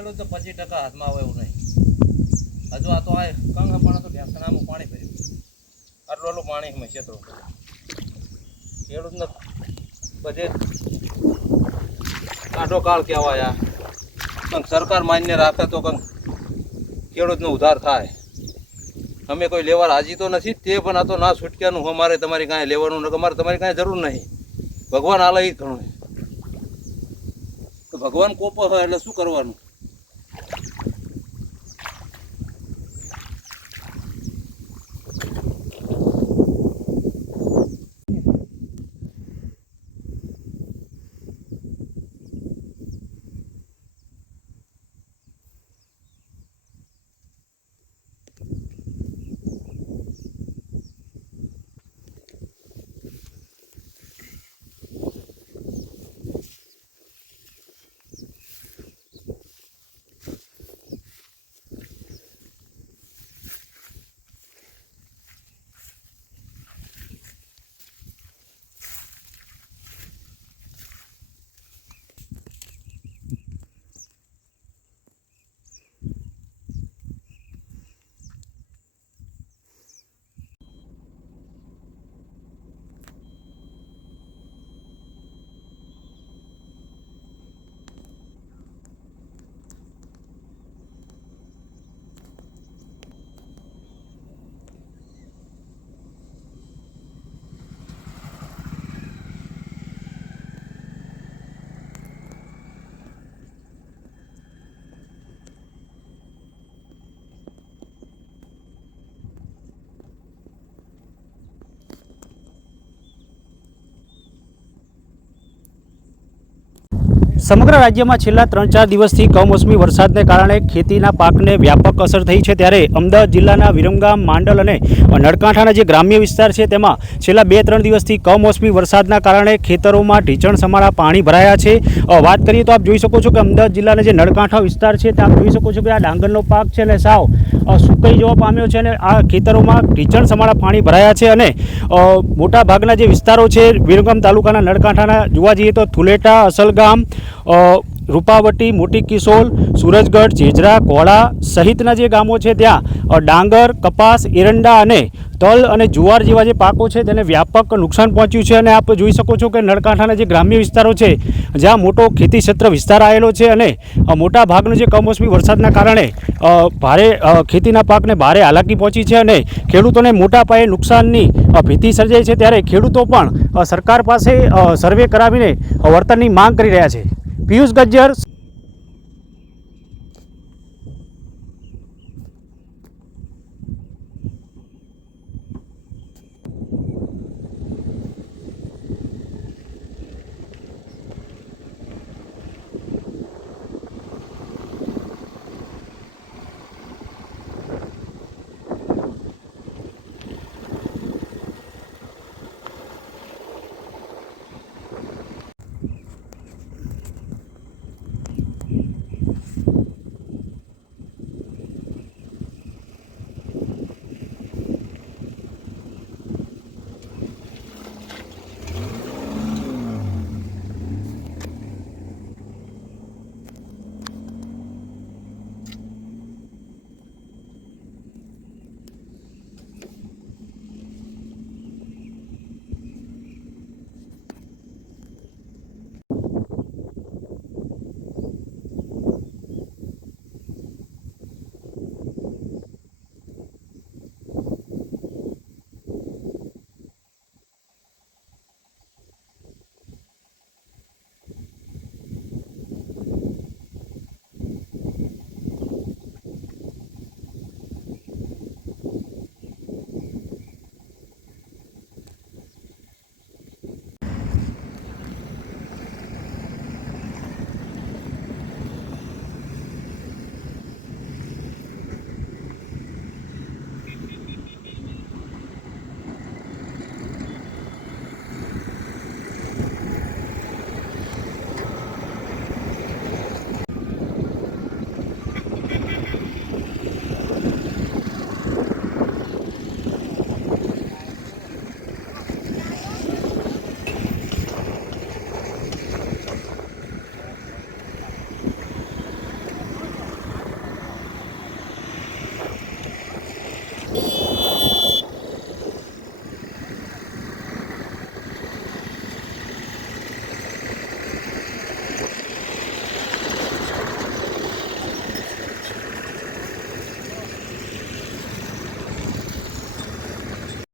ખેડૂત તો 25% હાથમાં આવે એવું નહીં. હજુ આ તો આ કંગ પણ તો ઢેંકણામાં પાણી ભર્યું, આટલું પાણી હંમેશા તો ખેડૂતને બધે કાઢો કાળ કહેવાય. કંઈક સરકાર માન્ય રાખે તો કંઈક ખેડૂતનો ઉદ્ધાર થાય. અમે કોઈ લેવા રાજી તો નથી તે, પણ આ તો ના છૂટક્યાનું અમારે તમારી કાંઈ લેવાનું નથી, અમારે તમારી કાંઈ જરૂર નહીં. ભગવાન આલે એ ઘણું, તો ભગવાન કોપો હોય એટલે શું કરવાનું. સમગ્ર રાજ્યમાં છેલ્લા 3-4 દિવસથી કમોસમી વરસાદને કારણે ખેતીના પાકને વ્યાપક અસર થઈ છે. ત્યારે અમદાવાદ જિલ્લાના વિરમગામ, માંડલ અને નળકાંઠાના જે ગ્રામ્ય વિસ્તાર છે તેમાં છેલ્લા 2-3 દિવસથી કમોસમી વરસાદના કારણે ખેતરોમાં ઢીંચણ સમાળા પાણી ભરાયા છે. વાત કરીએ તો આપ જોઈ શકો છો કે અમદાવાદ જિલ્લાના જે નળકાંઠા વિસ્તાર છે ત્યાં આપ જોઈ શકો છો કે આ ડાંગરનો પાક છે અને સાવ સુકાઈ જવા પામ્યો છે અને આ ખેતરોમાં ઢીંચણ સમાળા પાણી ભરાયા છે. અને મોટા ભાગના જે વિસ્તારો છે વિરમગામ તાલુકાના નળકાંઠાના જોવા જઈએ તો થુલેટા, અસલગામ, રૂપાવટી, મોટી કિશોલ, સુરજગઢ, જેજરા, કોળા સહિતના જે ગામો છે ત્યાં ડાંગર, કપાસ, એરંડા અને તલ અને જુવાર જેવા જે પાકો છે તેને વ્યાપક નુકસાન પહોંચ્યું છે. અને આપ જોઈ શકો છો કે નળકાંઠાના જે ગ્રામ્ય વિસ્તારો છે જ્યાં મોટો ખેતી ક્ષેત્ર વિસ્તાર આવેલો છે અને મોટા ભાગનો જે કમોસમી વરસાદના કારણે ભારે ખેતીના પાકને ભારે હાલાકી પહોંચી છે અને ખેડૂતોને મોટા પાયે નુકસાનની ભીતિ સર્જાઈ છે. ત્યારે ખેડૂતો પણ સરકાર પાસે સર્વે કરાવીને વળતરની માંગ કરી રહ્યા છે. પિયુષ ગજ્જર,